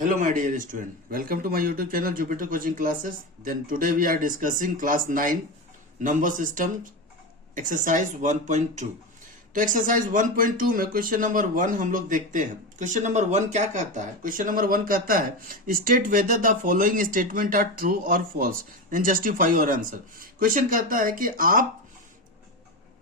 Hello my dear student, welcome to my YouTube channel Jupiter Coaching Classes. Then today we are discussing class 9 number system exercise 1.2. तो exercise 1.2 में question number 1 हम लोग देखते हैं। Question number 1 क्या कहता है? क्वेश्चन नंबर 1 कहता है state whether the following statement are true और false then justify your answer. Question कहता है कि आप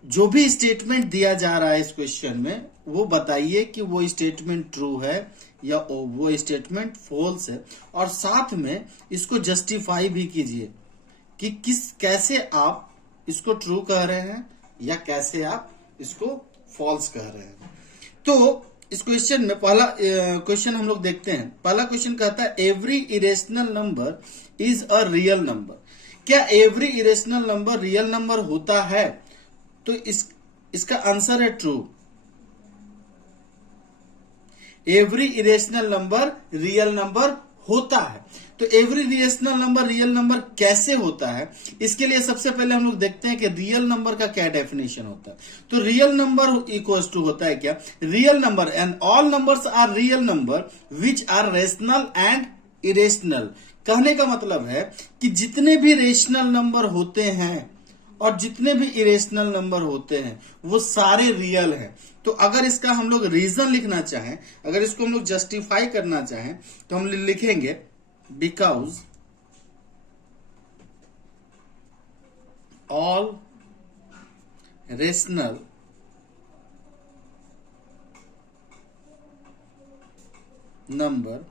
जो भी स्टेटमेंट दिया जा रहा है इस क्वेश्चन में वो बताइए कि वो स्टेटमेंट ट्रू है या वो स्टेटमेंट फॉल्स है, और साथ में इसको जस्टिफाई भी कीजिए कि कैसे आप इसको ट्रू कह रहे हैं या कैसे आप इसको फॉल्स कह रहे हैं। तो इस क्वेश्चन में पहला क्वेश्चन हम लोग देखते हैं। पहला क्वेश्चन कहता है every irrational number is a real number. क्या every irrational number real number होता है? तो इसका आंसर है true. Every irrational number real number होता है। तो every irrational number real number कैसे होता है, इसके लिए सबसे पहले हम लोग देखते हैं कि रियल नंबर का क्या डेफिनेशन होता है। तो रियल नंबर इक्वल्स टू होता है क्या? Real number and all numbers are real number which are rational and irrational. कहने का मतलब है कि जितने भी रेशनल नंबर होते हैं और जितने भी इरेशनल नंबर होते हैं वो सारे रियल हैं। तो अगर इसका हम लोग रीजन लिखना चाहें, अगर इसको हम लोग जस्टिफाई करना चाहें, तो हम लिखेंगे because all rational number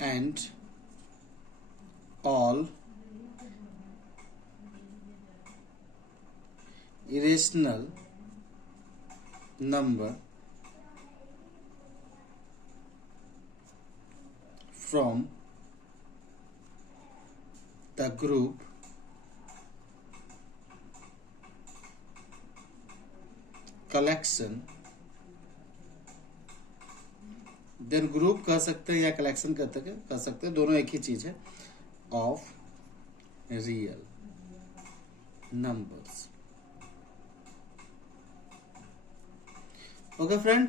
and all irrational number from the group collection, then group कह सकते हैं या कलेक्शन कह सकते हैं, दोनों एक ही चीज है, of real numbers. Okay friend,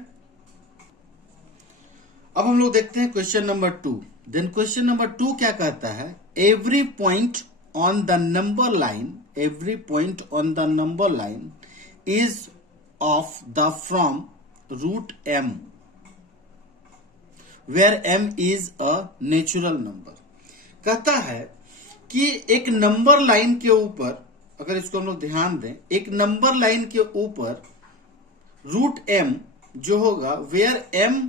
अब हम लोग देखते हैं question number 2। Then question number 2 क्या कहता है? Every point on the number line, every point on the number line is of the from root m where m is a natural number. कहता है कि एक नंबर लाइन के ऊपर, अगर इसको हम लोग ध्यान दें, एक नंबर लाइन के ऊपर रूट m जो होगा where m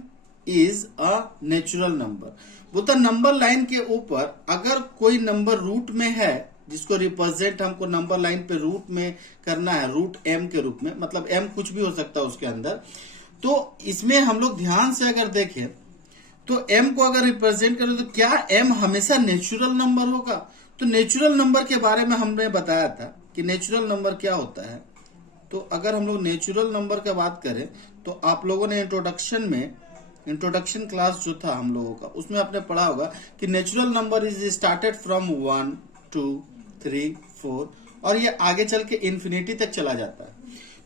is a natural number. बोलता नंबर लाइन के ऊपर अगर कोई नंबर रूट में है, जिसको रिप्रेजेंट हमको नंबर लाइन पे रूट में करना है, रूट m के रूप में, मतलब m कुछ भी हो सकता है उसके अंदर। तो इसमें हम लोग ध्यान से अगर देखें तो m को अगर रिप्रेजेंट करें तो क्या m हमेशा नेचुरल नंबर होगा? तो नेचुरल नंबर के बारे में हमने बताया था कि नेचुरल नंबर क्या होता है। तो अगर हम लोग नेचुरल नंबर की बात करें तो आप लोगों ने इंट्रोडक्शन क्लास जो था हम लोगों का, उसमें आपने पढ़ा होगा कि natural number is started from 1 2 3 4 और ये आगे चल के इन्फिनिटी तक चला जाता है।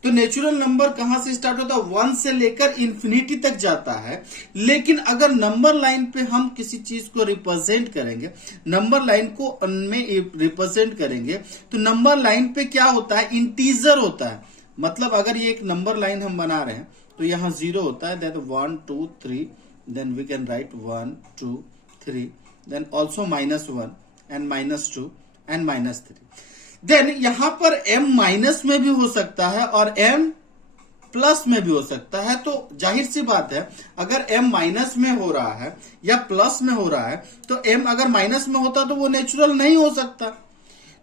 तो नेचुरल नंबर कहां से स्टार्ट होता है? 1 से लेकर इन्फिनिटी तक जाता है। लेकिन अगर नंबर लाइन पे हम किसी चीज को रिप्रेजेंट करेंगे, नंबर लाइन को में रिप्रेजेंट करेंगे, तो नंबर लाइन पे क्या होता है? इंटीजर होता है। मतलब अगर ये एक नंबर लाइन हम बना रहे हैं तो यहाँ 0 होता है, that 1 2 3, then we can write 1 2 3, then also -1 and -2 and -3। Then यहां पर m माइनस में भी हो सकता है और m प्लस में भी हो सकता है। तो जाहिर सी बात है, अगर m माइनस में हो रहा है या प्लस में हो रहा है तो m अगर माइनस में होता तो वो नेचुरल नहीं हो सकता।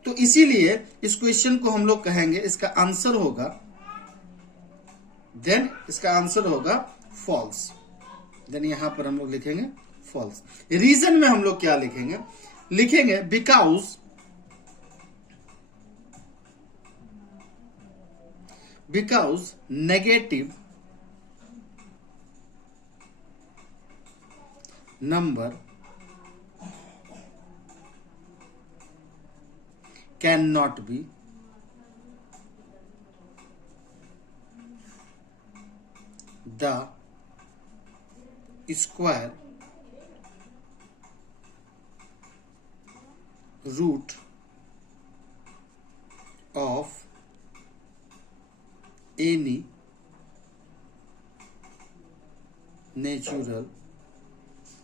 तो इसीलिए इस क्वेश्चन को हम लोग कहेंगे, इसका आंसर होगा, देन इसका आंसर होगा फॉल्स। देन यहां पर हम लोग लिखेंगे फॉल्स। रीजन में हम लोग क्या लिखेंगे because negative number cannot be the square root of any natural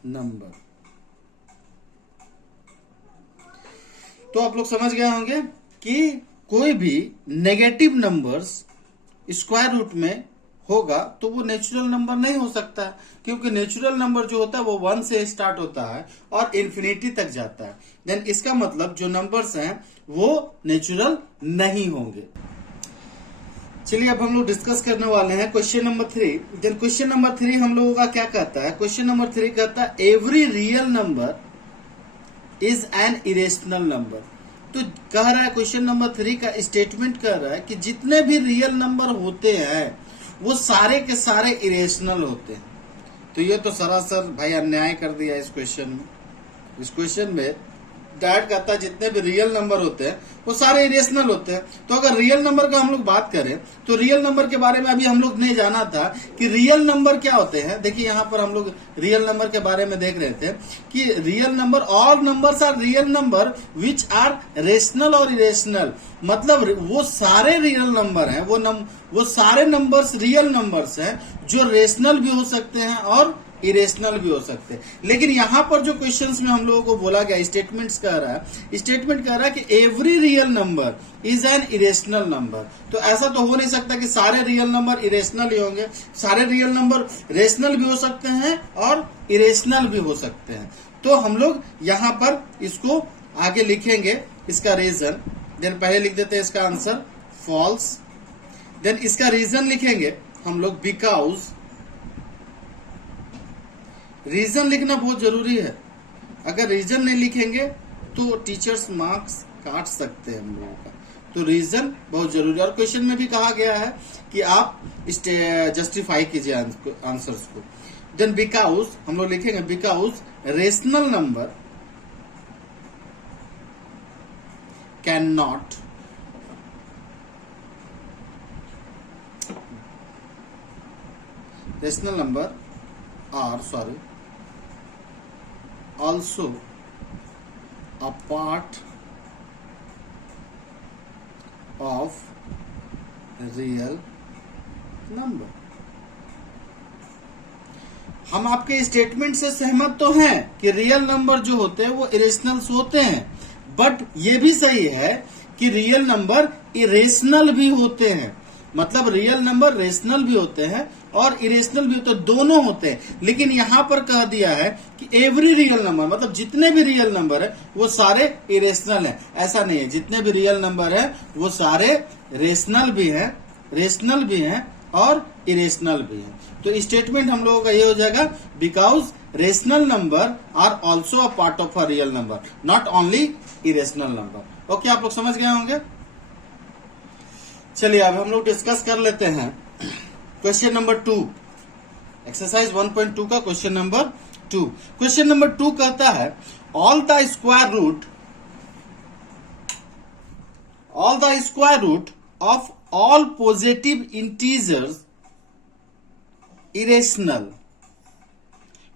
number. तो आप लोग समझ गए होंगे कि कोई भी नेगेटिव नंबर्स स्क्वायर रूट में होगा तो वो नेचुरल नंबर नहीं हो सकता है, क्योंकि नेचुरल नंबर जो होता है वो 1 से स्टार्ट होता है और इन्फिनिटी तक जाता है। देन इसका मतलब जो नंबर्स हैं वो नेचुरल नहीं होंगे। चलिए अब हम लोग डिस्कस करने वाले हैं question number 3। Then question number 3 हम लोगों का क्या कहता है? क्वेश्चन नंबर 3 कहता है every real number is an irrational number. तो कह रहा है क्वेश्चन नंबर 3 का स्टेटमेंट कह रहा है कि जितने भी रियल नंबर होते हैं वो सारे के सारे इरेशनल होते हैं। तो ये तो सरासर भाई अन्याय कर दिया इस क्वेश्चन में। इस क्वेश्चन में डायरेक्ट कहता है जितने भी रियल नंबर होते हैं वो सारे इरेशनल होते हैं। तो अगर रियल नंबर का हम लोग बात करें तो रियल नंबर के बारे में अभी हम लोग ने जाना था कि रियल नंबर क्या होते हैं। देखिए यहाँ पर हम लोग रियल नंबर के बारे में देख रहे थे कि real number, all numbers are real number which are rational और इरेशनल। मतलब वो सारे रियल नंबर हैं, वो सारे नंबर्स रियल नंबर्स हैं जो रेशनल भी हो सकते हैं और इरेशनल भी हो सकते हैं। लेकिन यहाँ पर जो क्वेश्चंस में हम लोगों को बोला गया, स्टेटमेंट कह रहा है कि every real number is an irrational number. तो ऐसा तो हो नहीं सकता कि सारे रियल नंबर इरेशनल ही होंगे। सारे रियल नंबर रेशनल भी हो सकते हैं और इरेशनल भी हो सकते हैं। तो हम लोग यहाँ पर इसको आगे लिखेंगे, इसका रीजन। देन पहले लिख देते हैं इसका आंसर फॉल्स। देन इसका रीजन लिखेंगे हम लोग बिकॉज। रीजन लिखना बहुत जरूरी है। अगर रीजन नहीं लिखेंगे तो टीचर्स मार्क्स काट सकते हैं हम लोगों का। तो रीजन बहुत जरूरी है। और क्वेश्चन में भी कहा गया है कि आप जस्टिफाई कीजिए आंसर्स को। देन बिकॉज हम लोग लिखेंगे because rational number can not rational number also a part of real number। हम आपके स्टेटमेंट से सहमत तो हैं कि रियल नंबर जो होते हैं वो इरेशनल्स होते हैं, बट ये भी सही है कि रियल नंबर इरेशनल भी होते हैं। मतलब रियल नंबर रेशनल भी होते हैं और इरेशनल भी होते हैं, दोनों होते हैं। लेकिन यहाँ पर कह दिया है कि एवरी रियल नंबर, मतलब जितने भी रियल नंबर है वो सारे इरेशनल हैं। ऐसा नहीं है, जितने भी रियल नंबर है वो सारे रेशनल भी हैं और इरेशनल भी हैं। तो स्टेटमेंट हम लोगों का ये हो जाएगा because rational number are also a part of a real number, not only irrational number. Okay, आप लोग समझ गए होंगे। चलिए अब हम लोग डिस्कस कर लेते हैं क्वेश्चन नंबर 2, एक्सरसाइज 1.2 का क्वेश्चन नंबर 2। क्वेश्चन नंबर 2 कहता है all the square root of all positive integers irrational.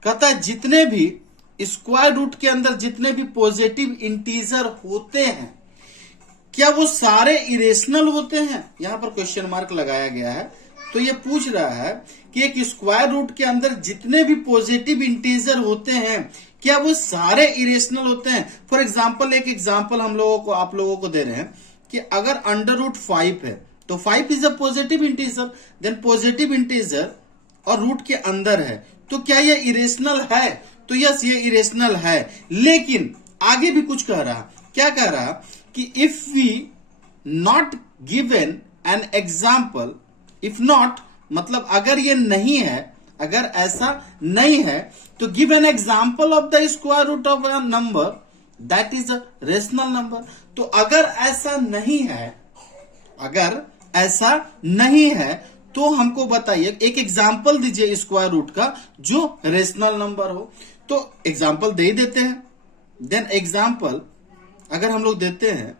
कहता है जितने भी स्क्वायर रूट के अंदर जितने भी पॉजिटिव इंटीजर होते हैं क्या वो सारे इरेशनल होते हैं? यहां पर क्वेश्चन मार्क लगाया गया है। तो ये पूछ रहा है कि एक स्क्वायर रूट के अंदर जितने भी पॉजिटिव इंटीजर होते हैं क्या वो सारे इरेशनल होते हैं? फॉर एग्जाम्पल, एक एग्जाम्पल आप लोगों को दे रहे हैं कि अगर √5 है तो 5 is a positive integer. Then positive integer और रूट के अंदर है तो क्या ये इरेशनल है? तो यस, ये इरेशनल है। लेकिन आगे भी कुछ कह रहा, क्या कह रहा कि if we not given an example, if not मतलब अगर ये नहीं है, अगर ऐसा नहीं है तो give an example of the square root of a number that is a rational number. तो अगर ऐसा नहीं है तो हमको बताइए, एक एग्जाम्पल दीजिए स्क्वायर रूट का जो रेशनल नंबर हो। तो एग्जाम्पल दे ही देते हैं। देन एग्जाम्पल अगर हम लोग देते हैं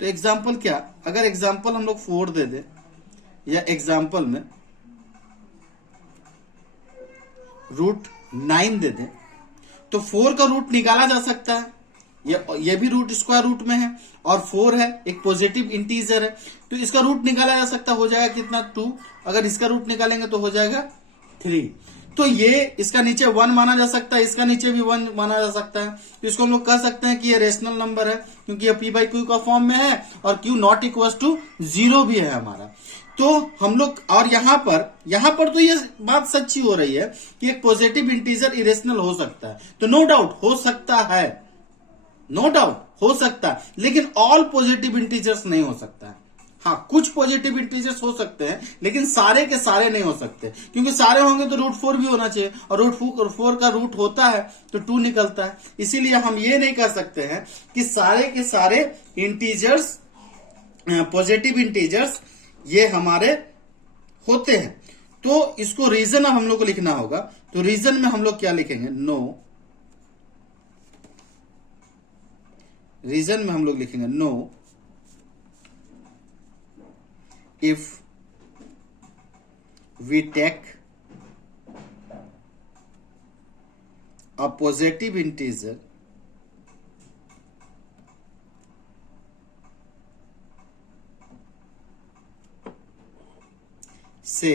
तो एग्जाम्पल क्या, अगर एग्जाम्पल हम लोग 4 दे दे या एग्जाम्पल में रूट 9 दे दें तो 4 का रूट निकाला जा सकता है। ये भी रूट स्क्वायर रूट में है और 4 है, एक पॉजिटिव इंटीजर है, तो इसका रूट निकाला जा सकता, हो जाएगा कितना 2। अगर इसका रूट निकालेंगे तो हो जाएगा 3। तो ये इसका नीचे 1 माना जा सकता है, इसका नीचे भी 1 माना जा सकता है। तो इसको हम लोग कह सकते हैं कि ये रेशनल नंबर है, क्योंकि ये p/q का फॉर्म में है और q नॉट इक्वल टू 0 भी है हमारा। तो हम लोग, और यहां पर तो ये बात सच्ची हो रही है कि एक पॉजिटिव इंटीजर इरेशनल हो सकता है, तो नो डाउट हो सकता है, नो डाउट हो सकता है, लेकिन ऑल पॉजिटिव इंटीजर्स नहीं हो सकता है। हाँ, कुछ पॉजिटिव इंटीजर्स हो सकते हैं, लेकिन सारे के सारे नहीं हो सकते, क्योंकि सारे होंगे तो रूट 4 भी होना चाहिए, और रूट 4 का रूट होता है तो 2 निकलता है। इसीलिए हम ये नहीं कर सकते हैं कि सारे के सारे इंटीजर्स, पॉजिटिव इंटीजर्स ये हमारे होते हैं। तो इसको रीजन अब हम लोग को लिखना होगा। तो रीजन में हम लोग क्या लिखेंगे? नो, रीजन में हम लोग लिखेंगे no if we take a positive integer से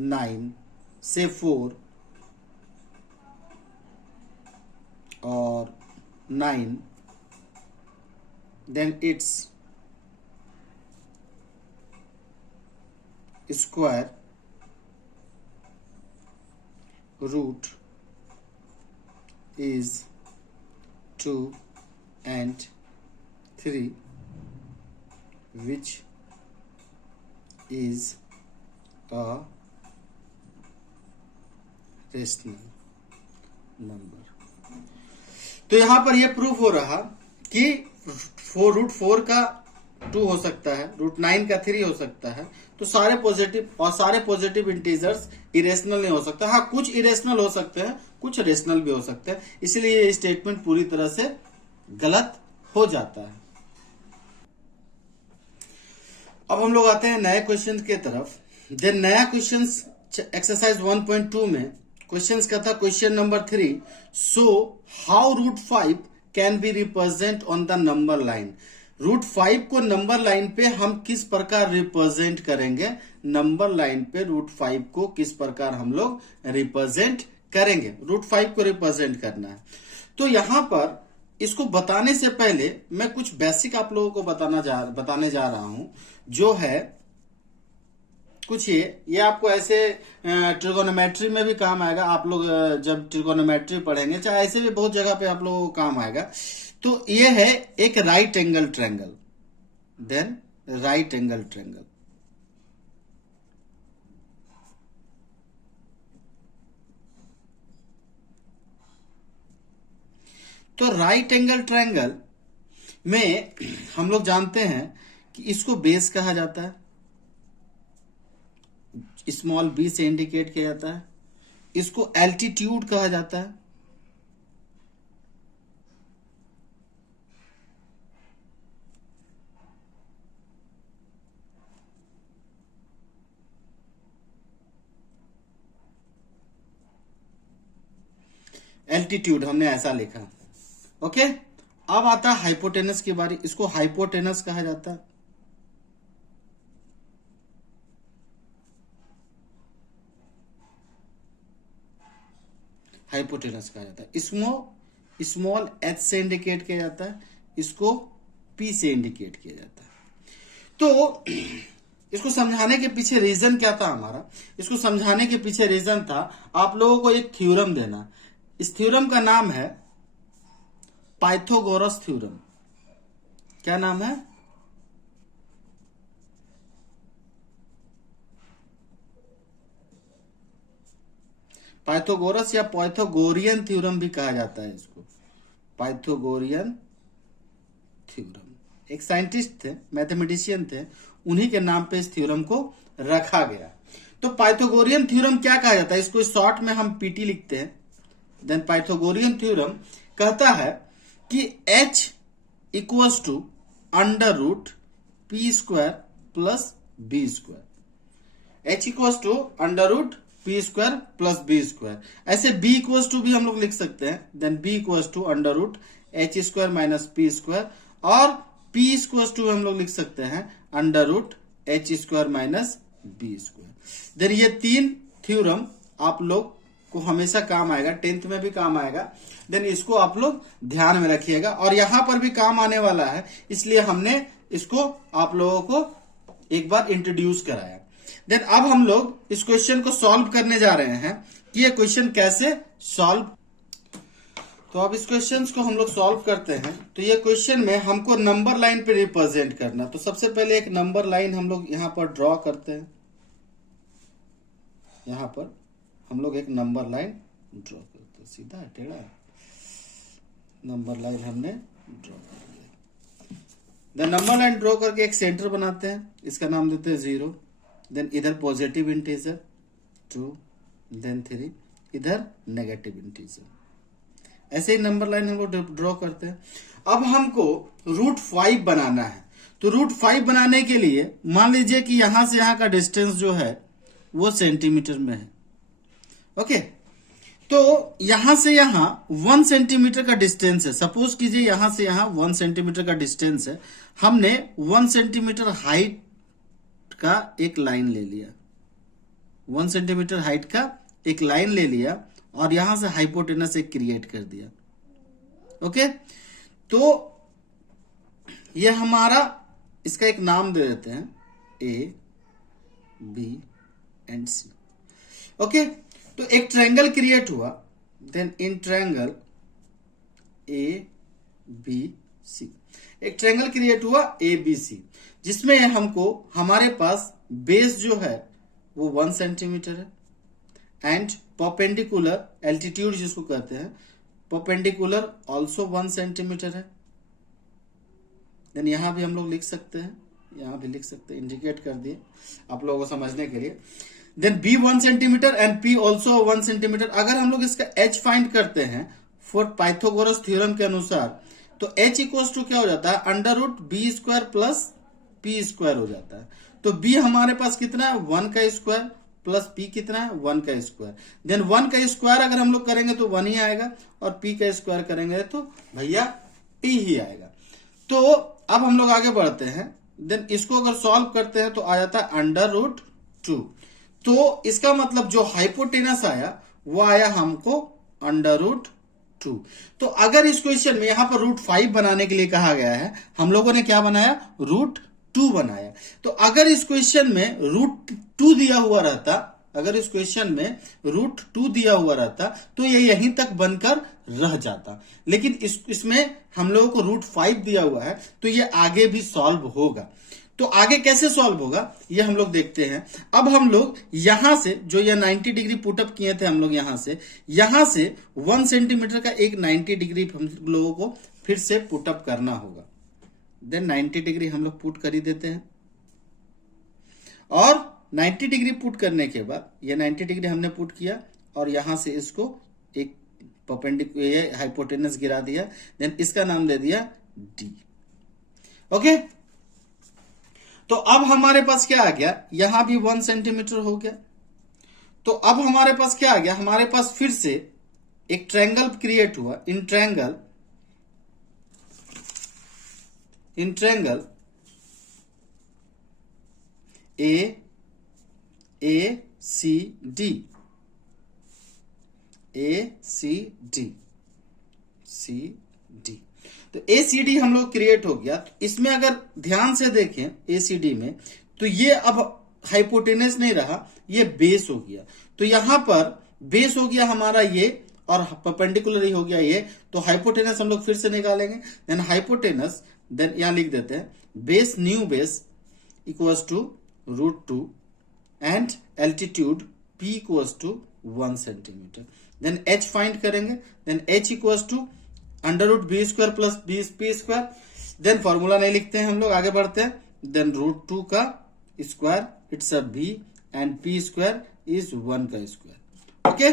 9 से 4 और 9, then its square root is 2 and 3, which is a rational number. तो यहां पर यह प्रूफ हो रहा कि रूट 4 का 2 हो सकता है, रूट 9 का 3 हो सकता है। तो सारे पॉजिटिव इंटीजर्स इरेशनल नहीं हो सकता। हाँ, कुछ इरेशनल हो सकते हैं, कुछ रेशनल भी हो सकते हैं, इसलिए ये स्टेटमेंट पूरी तरह से गलत हो जाता है। अब हम लोग आते हैं नए क्वेश्चन के तरफ। देन नया क्वेश्चन एक्सरसाइज 1.2 में क्वेश्चन का था question number 3, so how root 5 can be represent on the number line. Root 5 को नंबर लाइन पे हम किस प्रकार रिप्रेजेंट करेंगे, नंबर लाइन पे रूट 5 को किस प्रकार हम लोग रिप्रेजेंट करेंगे, रूट 5 को रिप्रेजेंट करना है। तो यहां पर इसको बताने से पहले मैं कुछ बेसिक आप लोगों को बताने जा रहा हूं, जो है कुछ ये आपको ऐसे ट्रिगोनोमेट्री में भी काम आएगा। आप लोग जब ट्रिगोनोमेट्री पढ़ेंगे, चाहे ऐसे भी बहुत जगह पे आप लोगों को काम आएगा। तो ये है एक right angle triangle, then right angle triangle. तो राइट एंगल ट्रायंगल में हम लोग जानते हैं कि इसको बेस कहा जाता है, स्मॉल बी से इंडिकेट किया जाता है। इसको एल्टीट्यूड कहा जाता है। एल्टीट्यूड हमने ऐसा लिखा, ओके। अब आता है हाइपोटेनस की बारी। इसको हाइपोटेनस कहा जाता है। हाइपोटेनस कहा जाता है। स्मॉल एच से इंडिकेट किया जाता है, इसको पी से इंडिकेट किया जाता है। तो इसको समझाने के पीछे रीजन क्या था हमारा? इसको समझाने के पीछे रीजन था आप लोगों को एक थ्योरम देना। इस थ्योरम का नाम है पाइथागोरस थ्योरम। क्या नाम है? पाइथागोरस या पाइथागोरियन थ्योरम भी कहा जाता है इसको, पाइथागोरियन थ्योरम। एक साइंटिस्ट थे, मैथमेटिशियन थे, उन्हीं के नाम पे इस थ्योरम को रखा गया। तो पाइथागोरियन थ्योरम क्या कहा जाता है? इसको शॉर्ट में हम पीटी लिखते हैं। देन पाइथागोरियन थ्योरम कहता है कि h equals to under root P square plus B square. h equal to under root P square plus B square. ऐसे b इक्वल टू भी हम लोग लिख सकते हैं, then b equal to under root H square minus P square, और p equal to हम लोग लिख सकते हैं under root H square minus B square. Then ये तीन थ्योरम आप लोग को हमेशा काम आएगा, 10th में भी काम आएगा। देन इसको आप लोग ध्यान में रखिएगा, और यहां पर भी काम आने वाला है, इसलिए हमने इसको आप लोगों को एक बार इंट्रोड्यूस कराया। देन अब हम लोग इस क्वेश्चन को सॉल्व करने जा रहे हैं कि ये क्वेश्चन कैसे सॉल्व। तो अब इस क्वेश्चन को हम लोग सॉल्व करते हैं। तो ये क्वेश्चन में हमको नंबर लाइन पे रिप्रेजेंट करना, तो सबसे पहले एक नंबर लाइन हम लोग यहां पर ड्रॉ करते हैं। यहां पर हम लोग एक नंबर लाइन ड्रॉ करते हैं, सीधा टेढ़ा नंबर लाइन हमने ड्रॉ कर दिया। देन नंबर लाइन ड्रॉ करके एक सेंटर बनाते हैं, इसका नाम देते हैं 0। देन इधर पॉजिटिव इंटीजर 2, देन 3, इधर नेगेटिव इंटीजर। ऐसे ही नंबर लाइन हम लोग ड्रॉ करते हैं। अब हमको रूट 5 बनाना है, तो रूट 5 बनाने के लिए मान लीजिए कि यहां से यहां का डिस्टेंस जो है वो सेंटीमीटर में है। ओके, तो यहां से यहां 1 सेंटीमीटर का डिस्टेंस है। सपोज कीजिए यहां से यहां 1 सेंटीमीटर का डिस्टेंस है, हमने 1 सेंटीमीटर हाइट का एक लाइन ले लिया, 1 सेंटीमीटर हाइट का एक लाइन ले लिया, और यहां से हाइपोटेनस एक क्रिएट कर दिया। ओके, तो ये हमारा, इसका एक नाम दे देते हैं A, B and C. Okay, तो एक ट्रायंगल क्रिएट हुआ। Then in triangle A B C, एक ट्रायंगल क्रिएट हुआ ए बी सी, जिसमें हमको हमारे पास बेस जो है वो 1 सेंटीमीटर है, एंड परपेंडिकुलर एल्टीट्यूड जिसको कहते हैं परपेंडिकुलर ऑल्सो 1 सेंटीमीटर है। देन यहां भी हम लोग लिख सकते हैं, यहां भी लिख सकते हैं, इंडिकेट कर दिए आप लोगों को समझने के लिए। Then B 1 centimetre and P also 1 centimetre. अगर हम लोग इसका एच फाइंड करते हैं फॉर पाइथागोरस थ्योरम के अनुसार, तो एच इक्वल्स टू क्या हो जाता है, under root B square plus P square हो जाता है। तो बी हमारे पास कितना है, 1 का स्क्वायर, प्लस पी कितना है, 1 का स्क्वायर। देन 1 का स्क्वायर अगर हम लोग करेंगे तो 1 ही आएगा, और पी का स्क्वायर करेंगे तो भैया पी ही आएगा। तो अब हम लोग आगे बढ़ते हैं। देन इसको अगर सॉल्व करते हैं तो आ जाता है अंडर रूट 2। तो इसका मतलब जो हाइपोटेनस आया वो आया हमको अंडर रूट 2। तो अगर इस क्वेश्चन में यहां पर रूट 5 बनाने के लिए कहा गया है, हम लोगों ने क्या बनाया, रूट 2 बनाया। तो अगर इस क्वेश्चन में रूट 2 दिया हुआ रहता, अगर इस क्वेश्चन में रूट 2 दिया हुआ रहता तो ये यहीं तक बनकर रह जाता, लेकिन इसमें हम लोगों को रूट 5 दिया हुआ है, तो ये आगे भी सॉल्व होगा। तो आगे कैसे सॉल्व होगा ये हम लोग देखते हैं। अब हम लोग यहां से जो ये 90 डिग्री पुटअप किए थे हम लोग, यहां से 1 सेंटीमीटर का एक 90 डिग्री हम लोगों को फिर से पुटअप करना होगा। देन 90 डिग्री हम लोग पुट कर ही देते हैं, और 90 डिग्री पुट करने के बाद ये 90 डिग्री हमने पुट किया, और यहां से इसको एक परपेंडिकुलर हाइपोटेनस गिरा दिया। देन इसका नाम दे दिया डी। ओके, तो अब हमारे पास क्या आ गया, यहां भी 1 सेंटीमीटर हो गया। तो अब हमारे पास क्या आ गया, हमारे पास फिर से एक ट्रायंगल क्रिएट हुआ। In triangle A C D, तो एसीडी हम लोग क्रिएट हो गया। तो इसमें अगर ध्यान से देखें एसीडी में, तो ये अब हाइपोटेनस नहीं रहा, ये बेस हो गया। तो यहां पर बेस हो गया हमारा ये, और परपेंडिकुलर ही हो गया ये। तो हाइपोटेनस हम लोग फिर से निकालेंगे। देन हाइपोटेनस, देन यहां लिख देते हैं base, new base equals to root 2 and altitude P equals to 1 centimetre. Then H find करेंगे। Then H equals to under root B square plus B P square. Then formula नहीं लिखते हैं हम लोग, आगे बढ़ते हैं। देन रूट 2 का square it's a B, and P square is 1 का स्क्वायर। ओके,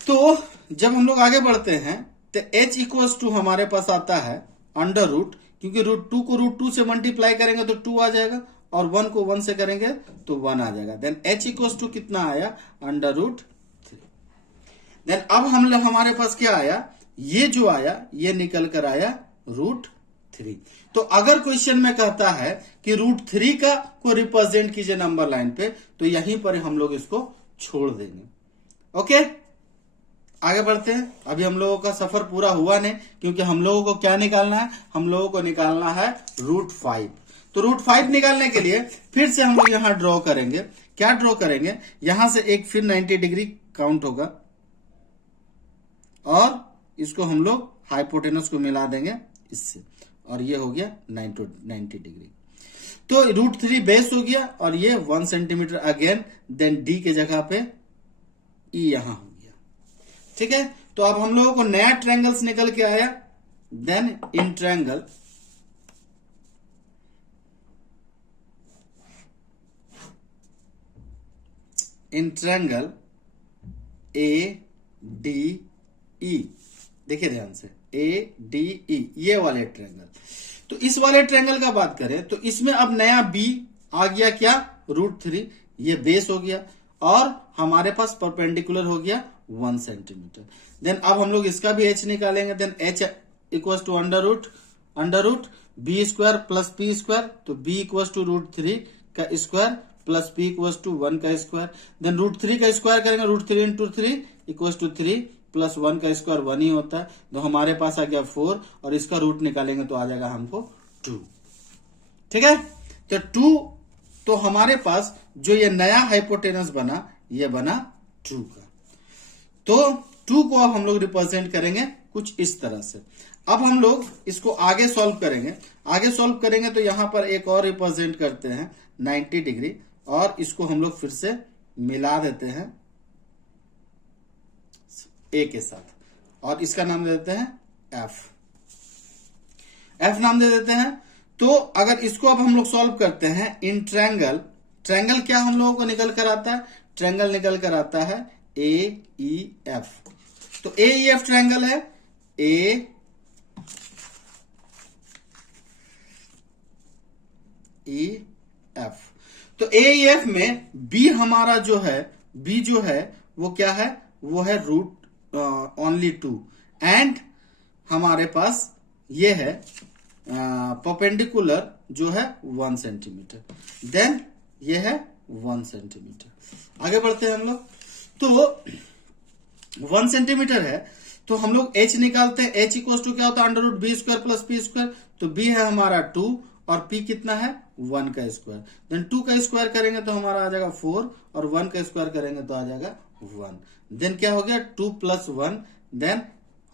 तो जब हम लोग आगे बढ़ते हैं तो h इक्वल्स टू हमारे पास आता है अंडर रूट, क्योंकि रूट 2 को रूट 2 से मल्टीप्लाई करेंगे तो 2 आ जाएगा, और 1 को 1 से करेंगे तो 1 आ जाएगा। देन h इक्वल टू कितना आया, √3। देन अब हमारे पास क्या आया, ये जो आया ये निकल कर आया √3। तो अगर क्वेश्चन में कहता है कि √3 का को रिप्रेजेंट कीजिए नंबर लाइन पे, तो यहीं पर हम लोग इसको छोड़ देंगे। ओके, आगे बढ़ते हैं। अभी हम लोगों का सफर पूरा हुआ नहीं, क्योंकि हम लोगों को क्या निकालना है, हम लोगों को निकालना है √5। तो √5 निकालने के लिए फिर से हम लोग यहां ड्रॉ करेंगे। क्या ड्रॉ करेंगे, यहां से एक फिर 90 डिग्री काउंट होगा और इसको हम लोग हाइपोटेनस को मिला देंगे इससे, और ये हो गया 90 डिग्री। तो √3 बेस हो गया और ये 1 सेंटीमीटर अगेन। देन डी के जगह पे ई यहां हो गया। ठीक है, तो अब हम लोगों को नया ट्रायंगल्स निकल के आया। Then in triangle A D E, देखिए ध्यान से, ए डी ई, ये वाले ट्रायंगल। तो इस वाले ट्रायंगल का बात करें तो इसमें अब नया बी आ गया, क्या, √3, ये बेस हो गया और हमारे पास परपेंडिकुलर हो गया 1 सेंटीमीटर। देन अब हम लोग इसका भी h निकालेंगे। Then h equal to under root B square plus P square, तो b इक्वल टू √3 का स्क्वायर प्लस p इक्वल टू 1 का स्क्वायर। देन √3 का स्क्वायर करेंगे, √3 इंटू 3 इक्वल टू 3 प्लस 1 का स्क्वायर 1 ही होता है। तो हमारे पास आ गया 4 और इसका रूट निकालेंगे तो आ जाएगा हमको 2। ठीक है, तो 2, तो हमारे पास जो ये नया हाइपोटेनस बना, ये बना 2 का। तो 2 को अब हम लोग रिप्रेजेंट करेंगे कुछ इस तरह से। अब हम लोग इसको आगे सॉल्व करेंगे तो यहां पर एक और रिप्रेजेंट करते हैं 90 डिग्री, और इसको हम लोग फिर से मिला देते हैं ए के साथ, और इसका नाम दे देते हैं एफ नाम दे देते हैं। तो अगर इसको अब हम लोग सॉल्व करते हैं इन ट्रायंगल क्या हम लोगों को निकल कर आता है, ट्रायंगल निकल कर आता है AEF। तो AEF ट्रायंगल है, AEF। तो AEF में B हमारा जो है वो क्या है, वो है ओनली 2, एंड हमारे पास ये है परपेंडिकुलर जो है 1 सेंटीमीटर। देन ये है 1 सेंटीमीटर। आगे बढ़ते हैं हम लोग। तो 1 सेंटीमीटर है तो हम लोग h निकालते हैं। h इक्वल टू क्या होता है, √b स्क्वायर प्लस p स्क्वायर। तो b है हमारा 2 और p कितना है, 1 का स्क्वायर। देन 2 का स्क्वायर करेंगे तो हमारा आ जाएगा 4 और 1 का स्क्वायर करेंगे तो आ जाएगा 1। देन क्या हो गया, 2 प्लस 1, देन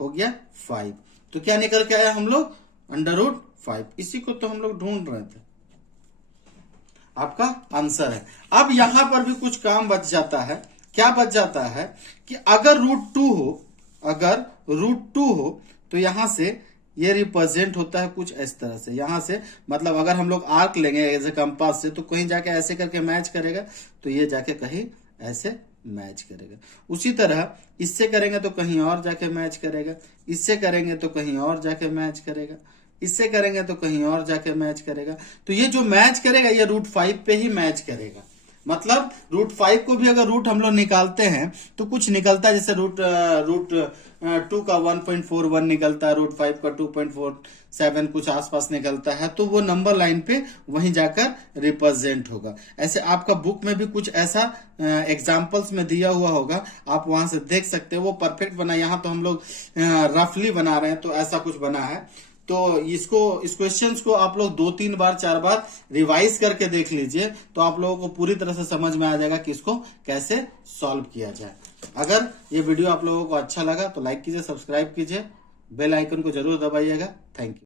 हो गया 5। तो क्या निकल के आया हम लोग, √5। इसी को तो हम लोग ढूंढ रहे थे, आपका आंसर है। अब यहां पर भी कुछ काम बच जाता है। क्या बच जाता है कि अगर √2 हो तो यहां से ये रिप्रेजेंट होता है कुछ इस तरह से। यहां से मतलब अगर हम लोग आर्क लेंगे एज ए कंपास से, तो कहीं जाके ऐसे करके मैच करेगा, तो ये जाके कहीं ऐसे मैच करेगा। उसी तरह इससे करेंगे तो कहीं और जाके मैच करेगा, इससे करेंगे तो कहीं और जाके मैच करेगा, इससे करेंगे तो कहीं और जाके मैच करेगा। तो ये जो मैच करेगा ये √5 पे ही मैच करेगा। मतलब √5 को भी अगर रूट हम लोग निकालते हैं तो कुछ निकलता है, जैसे √2 का 1.41 निकलता है, √5 का 2.47 कुछ आसपास निकलता है। तो वो नंबर लाइन पे वहीं जाकर रिप्रेजेंट होगा। ऐसे आपका बुक में भी कुछ ऐसा एग्जाम्पल्स में दिया हुआ होगा, आप वहां से देख सकते हैं। वो परफेक्ट बना, यहाँ तो हम लोग रफली बना रहे हैं, तो ऐसा कुछ बना है। तो इस क्वेश्चंस को आप लोग 2-3 बार 4 बार रिवाइज करके देख लीजिए, तो आप लोगों को पूरी तरह से समझ में आ जाएगा कि इसको कैसे सॉल्व किया जाए। अगर ये वीडियो आप लोगों को अच्छा लगा तो लाइक कीजिए, सब्सक्राइब कीजिए, बेल आइकन को जरूर दबाइएगा। Thank you.